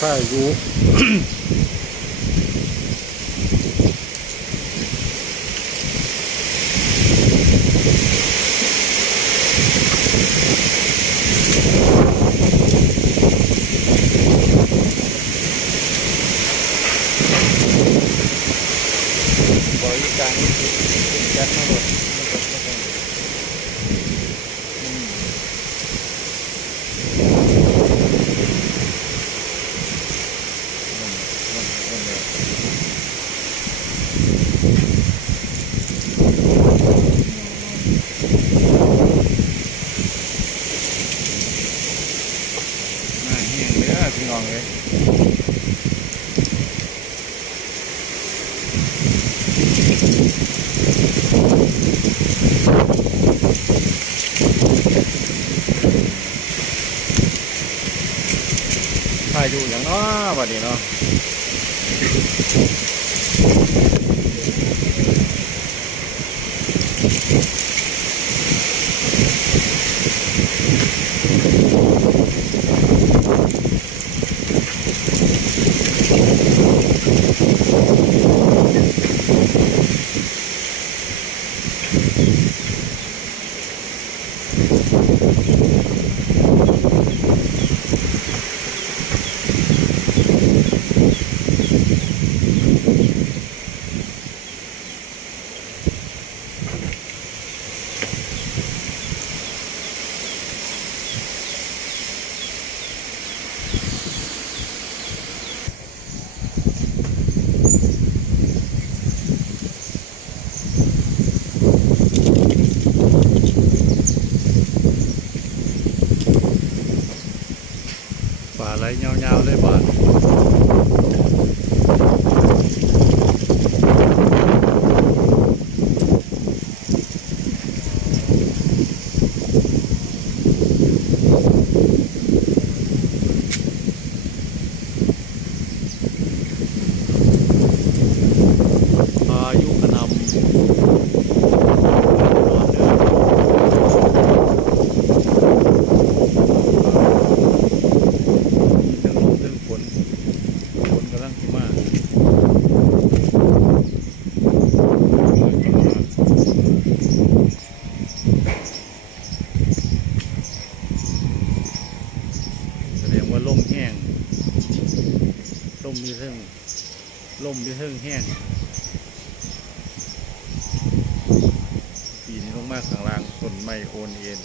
พายุบริการนี่คือจัดมาหมดมาแห้งเลยพี่น้องเลยพายุอย่างน้อวันนี้เนาะป่าไหลยาวๆเลยบ้านพายุกระหน่ำกำลังที่มาแสดงว่าลมแห้งลมมีเรื่องแห้งปีนี้ลงมาข้างล่างต้นไม้โอนเอ็น